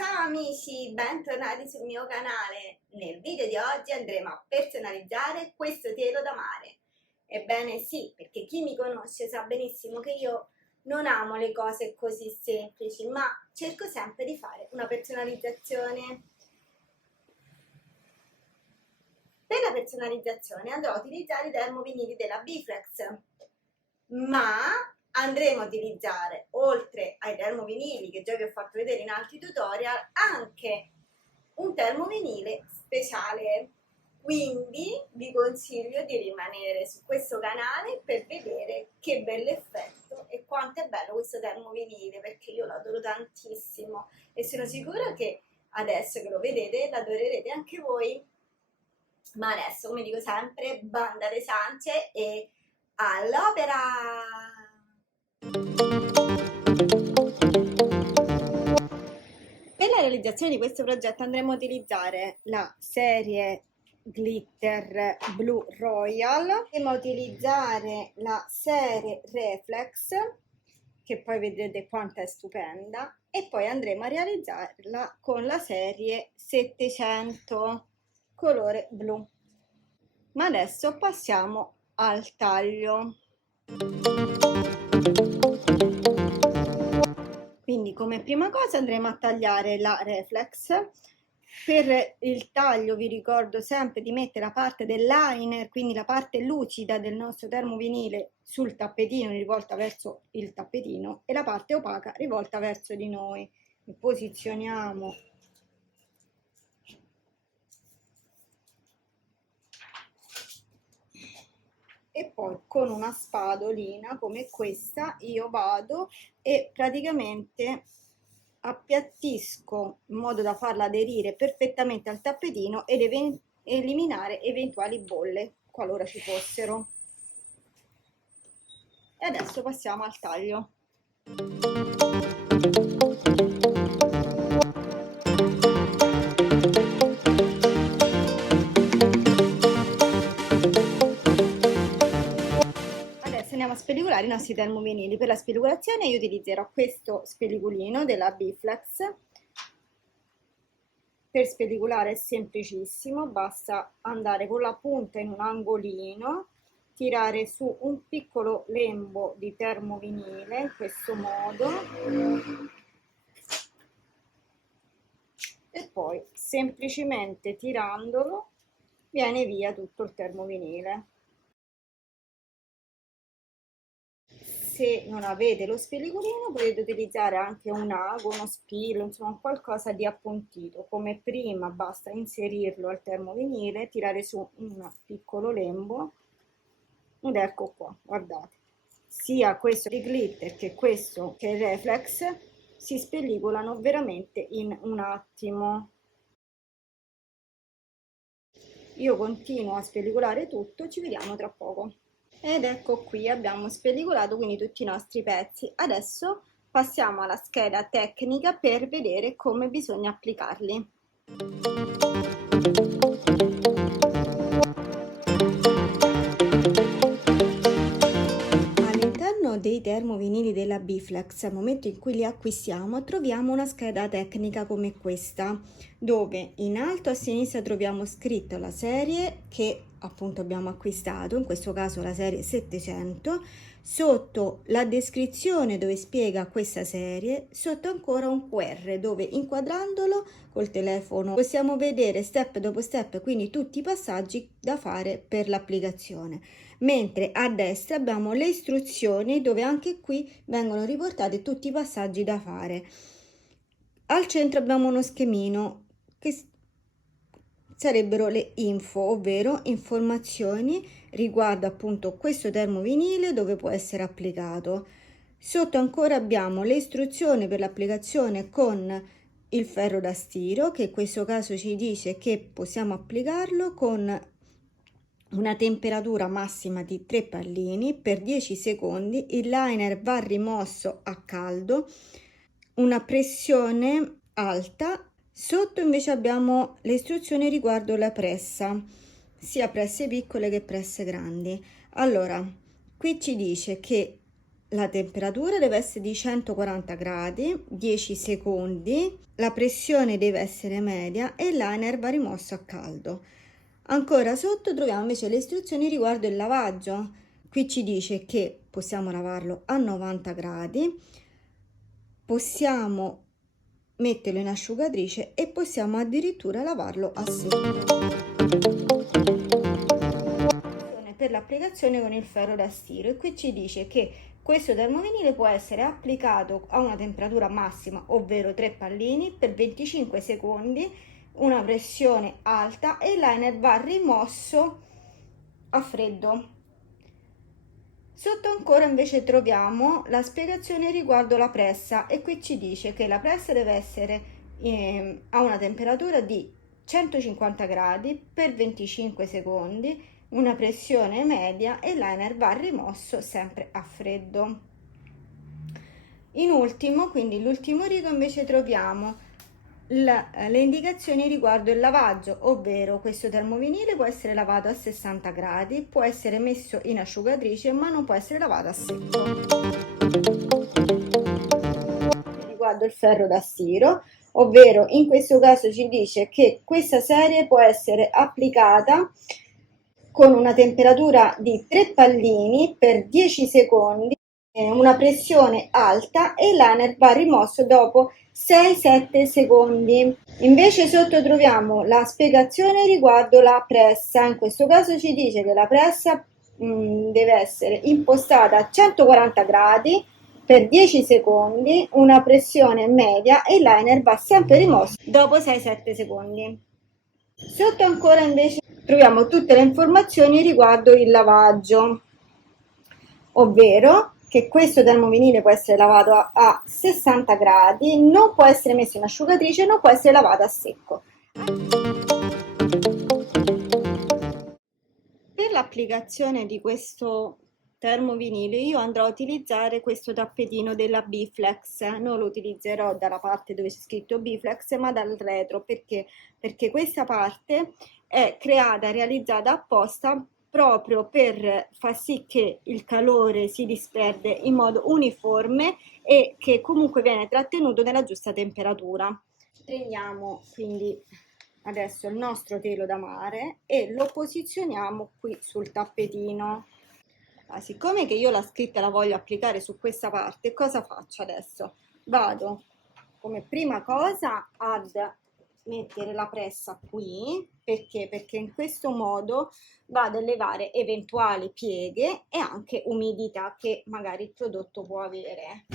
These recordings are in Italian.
Ciao amici, bentornati sul mio canale. Nel video di oggi andremo a personalizzare questo telo da mare. Ebbene sì, perché chi mi conosce sa benissimo che io non amo le cose così semplici, ma cerco sempre di fare una personalizzazione. Per la personalizzazione andrò a utilizzare i termovinili della Biflex, ma andremo a utilizzare, oltre ai termovinili che già vi ho fatto vedere in altri tutorial, anche un termovinile speciale. Quindi vi consiglio di rimanere su questo canale per vedere che bell'effetto e quanto è bello questo termovinile, perché io lo adoro tantissimo e sono sicura che adesso che lo vedete l'adorerete anche voi. Ma adesso, come dico sempre, banda alle ciance e all'opera! Per la realizzazione di questo progetto andremo a utilizzare la serie Glitter Blue Royal, andremo a utilizzare la serie Reflex, che poi vedrete quanto è stupenda, e poi andremo a realizzarla con la serie 700 colore blu. Ma adesso passiamo al taglio. Quindi come prima cosa andremo a tagliare la reflex. Per il taglio vi ricordo sempre di mettere la parte del liner, quindi la parte lucida del nostro termovinile, sul tappetino rivolta verso il tappetino e la parte opaca rivolta verso di noi. E posizioniamo e poi con una spadolina come questa io vado e praticamente appiattisco in modo da farla aderire perfettamente al tappetino ed eliminare eventuali bolle qualora ci fossero. E adesso passiamo al taglio. Andiamo a spellicolare i nostri termovinili. Per la spellicolazione io utilizzerò questo spellicolino della Biflex. Per spellicolare è semplicissimo, basta andare con la punta in un angolino, tirare su un piccolo lembo di termovinile in questo modo e poi semplicemente tirandolo viene via tutto il termovinile. Se non avete lo spellicolino potete utilizzare anche un ago, uno spillo, insomma qualcosa di appuntito. Come prima basta inserirlo al termovinile, tirare su un piccolo lembo ed ecco qua, guardate, sia questo di glitter che questo che è il reflex si spellicolano veramente in un attimo. Io continuo a spellicolare tutto, ci vediamo tra poco. Ed ecco qui, abbiamo spellicolato quindi tutti i nostri pezzi. Adesso passiamo alla scheda tecnica per vedere come bisogna applicarli. All'interno dei termovinili della Biflex, al momento in cui li acquistiamo, troviamo una scheda tecnica come questa, dove in alto a sinistra troviamo scritto la serie che appunto abbiamo acquistato, in questo caso la serie 700, sotto la descrizione dove spiega questa serie, sotto ancora un QR dove inquadrandolo col telefono possiamo vedere step dopo step, quindi tutti i passaggi da fare per l'applicazione, mentre a destra abbiamo le istruzioni dove anche qui vengono riportati tutti i passaggi da fare. Al centro abbiamo uno schemino che sarebbero le info, ovvero informazioni riguardo appunto questo termovinile dove può essere applicato. Sotto ancora abbiamo le istruzioni per l'applicazione con il ferro da stiro, che in questo caso ci dice che possiamo applicarlo con una temperatura massima di 3 pallini per 10 secondi. Il liner va rimosso a caldo, una pressione alta. Sotto invece abbiamo le istruzioni riguardo la pressa, sia presse piccole che presse grandi. Allora, qui ci dice che la temperatura deve essere di 140 gradi, 10 secondi, la pressione deve essere media e il liner va rimosso a caldo. Ancora sotto troviamo invece le istruzioni riguardo il lavaggio. Qui ci dice che possiamo lavarlo a 90 gradi, possiamo metterlo in asciugatrice e possiamo addirittura lavarlo a secco. Per l'applicazione con il ferro da stiro, e qui ci dice che questo termovinile può essere applicato a una temperatura massima, ovvero 3 pallini per 25 secondi, una pressione alta, e il liner va rimosso a freddo. Sotto ancora invece troviamo la spiegazione riguardo la pressa, e qui ci dice che la pressa deve essere a una temperatura di 150 gradi per 25 secondi, una pressione media, e il liner va rimosso sempre a freddo. In ultimo, quindi l'ultimo rigo, invece troviamo le indicazioni riguardo il lavaggio, ovvero questo termovinile può essere lavato a 60 gradi, può essere messo in asciugatrice, ma non può essere lavato a secco. Riguardo il ferro da stiro, ovvero in questo caso ci dice che questa serie può essere applicata con una temperatura di 3 pallini per 10 secondi, una pressione alta, e il liner va rimosso dopo 6-7 secondi. Invece sotto troviamo la spiegazione riguardo la pressa. In questo caso ci dice che la pressa deve essere impostata a 140 gradi per 10 secondi, una pressione media, e il liner va sempre rimosso dopo 6-7 secondi. Sotto ancora invece troviamo tutte le informazioni riguardo il lavaggio, ovvero che questo termovinile può essere lavato a 60 gradi, non può essere messo in asciugatrice, non può essere lavato a secco. Per l'applicazione di questo termovinile io andrò a utilizzare questo tappetino della Biflex. Non lo utilizzerò dalla parte dove c'è scritto Biflex, ma dal retro, perché questa parte è realizzata apposta proprio per far sì che il calore si disperde in modo uniforme e che comunque viene trattenuto nella giusta temperatura. Prendiamo quindi adesso il nostro telo da mare e lo posizioniamo qui sul tappetino. Siccome che io la scritta la voglio applicare su questa parte, cosa faccio adesso? Vado come prima cosa ad mettere la pressa qui, perché in questo modo vado a levare eventuali pieghe e anche umidità che magari il prodotto può avere.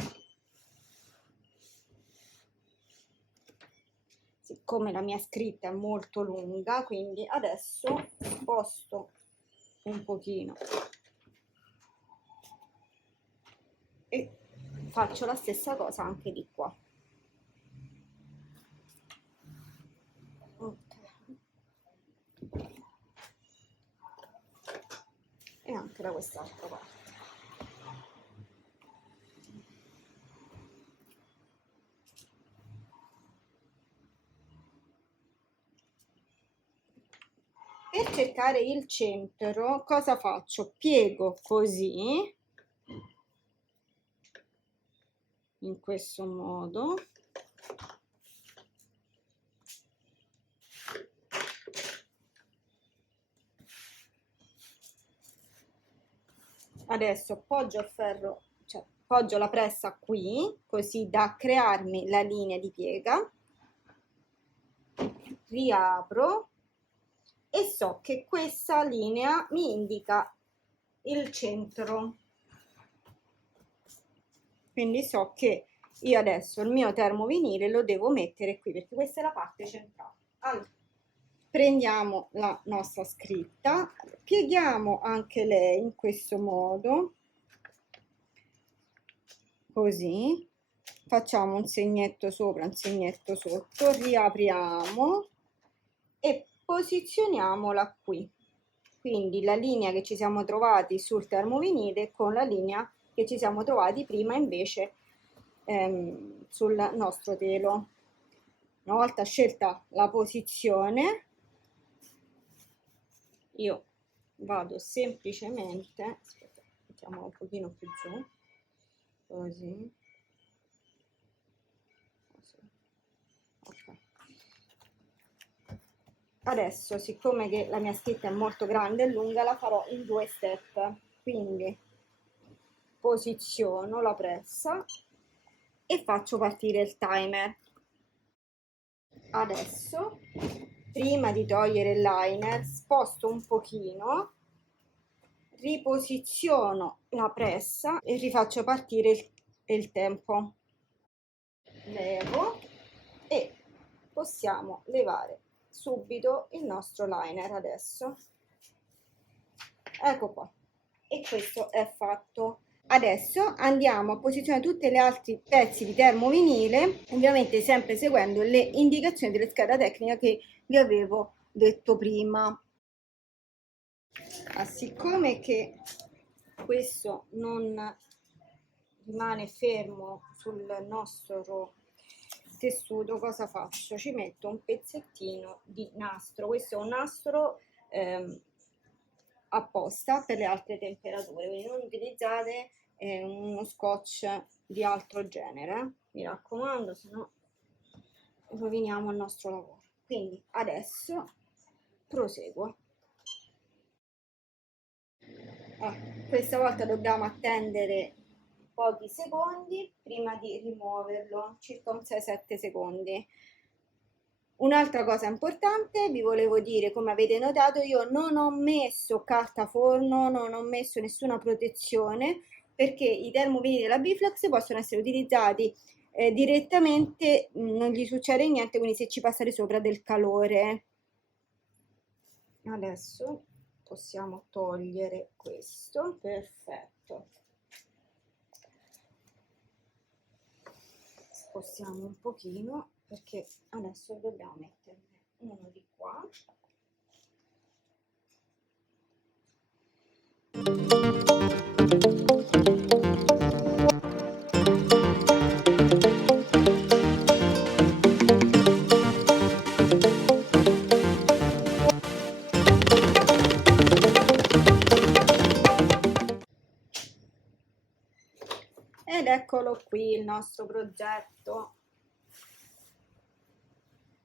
Siccome la mia scritta è molto lunga, quindi adesso sposto un pochino e faccio la stessa cosa anche di qua. E anche da quest'altra parte. Per cercare il centro, cosa faccio? Piego così, in questo modo, adesso appoggio il ferro, cioè appoggio la pressa qui, così da crearmi la linea di piega, riapro e so che questa linea mi indica il centro, quindi so che io adesso il mio termovinile lo devo mettere qui, perché questa è la parte centrale. Allora, prendiamo la nostra scritta, pieghiamo anche lei in questo modo, così, facciamo un segnetto sopra, un segnetto sotto, riapriamo e posizioniamola qui. Quindi la linea che ci siamo trovati sul termovinile con la linea che ci siamo trovati prima invece sul nostro telo. Una volta scelta la posizione, io vado semplicemente, aspetta, mettiamolo un pochino più giù, così, ok. Adesso, siccome che la mia scritta è molto grande e lunga, la farò in 2 step, quindi posiziono la pressa e faccio partire il timer. Adesso, prima di togliere il liner, sposto un pochino, riposiziono la pressa e rifaccio partire il tempo. Levo e possiamo levare subito il nostro liner adesso. Ecco qua. E questo è fatto. Adesso andiamo a posizionare tutti gli altri pezzi di termovinile, ovviamente sempre seguendo le indicazioni della scheda tecnica che vi avevo detto prima. Siccome che questo non rimane fermo sul nostro tessuto, cosa faccio? Ci metto un pezzettino di nastro. Questo è un nastro apposta per le altre temperature, quindi non utilizzate uno scotch di altro genere, mi raccomando, se no roviniamo il nostro lavoro. Quindi adesso proseguo. Questa volta dobbiamo attendere pochi secondi prima di rimuoverlo, circa un 6-7 secondi. Un'altra cosa importante, vi volevo dire, come avete notato, io non ho messo carta forno, non ho messo nessuna protezione, perché i termovinili della Biflex possono essere utilizzati direttamente, non gli succede niente, quindi se ci passate sopra del calore. Adesso possiamo togliere questo, perfetto. Spostiamo un pochino perché adesso dobbiamo metterne uno di qua. Ed eccolo qui il nostro progetto.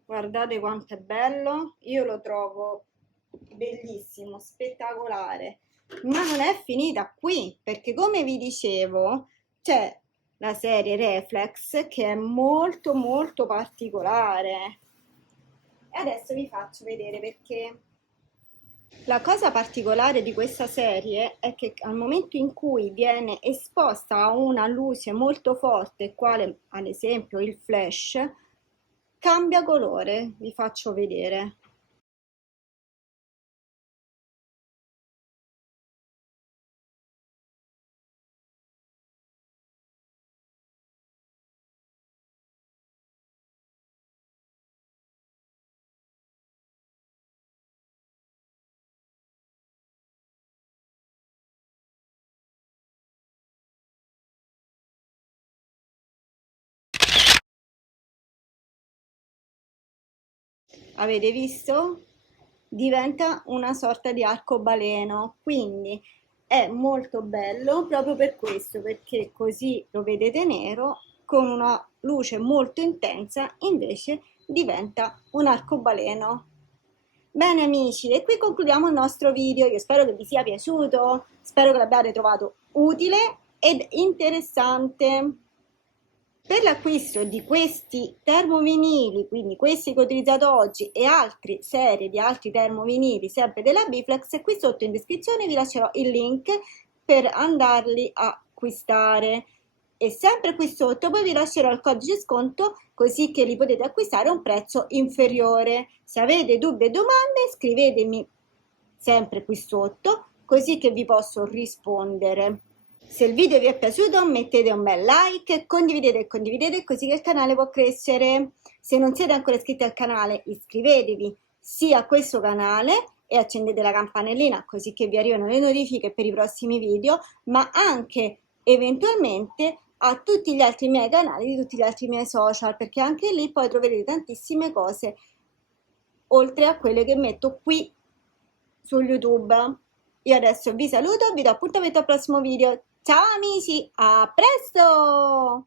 Guardate quanto è bello, io lo trovo bellissimo, spettacolare, ma non è finita qui, perché come vi dicevo c'è la serie Reflex che è molto molto particolare e adesso vi faccio vedere perché. La cosa particolare di questa serie è che al momento in cui viene esposta a una luce molto forte, quale ad esempio il flash, cambia colore, vi faccio vedere. Avete visto? Diventa una sorta di arcobaleno, quindi è molto bello proprio per questo, perché così lo vedete nero, con una luce molto intensa invece diventa un arcobaleno. Bene amici, e qui concludiamo il nostro video, io spero che vi sia piaciuto, spero che l'abbiate trovato utile ed interessante. Per l'acquisto di questi termovinili, quindi questi che ho utilizzato oggi e altre serie di altri termovinili sempre della Biflex, qui sotto in descrizione vi lascerò il link per andarli a acquistare e sempre qui sotto poi vi lascerò il codice sconto così che li potete acquistare a un prezzo inferiore. Se avete dubbi e domande scrivetemi sempre qui sotto così che vi posso rispondere. Se il video vi è piaciuto mettete un bel like, condividete così che il canale può crescere. Se non siete ancora iscritti al canale iscrivetevi sia a questo canale e accendete la campanellina così che vi arrivano le notifiche per i prossimi video, ma anche eventualmente a tutti gli altri miei canali di tutti gli altri miei social, perché anche lì poi troverete tantissime cose oltre a quelle che metto qui su YouTube. Io adesso vi saluto, vi do appuntamento al prossimo video. Ciao amici, a presto!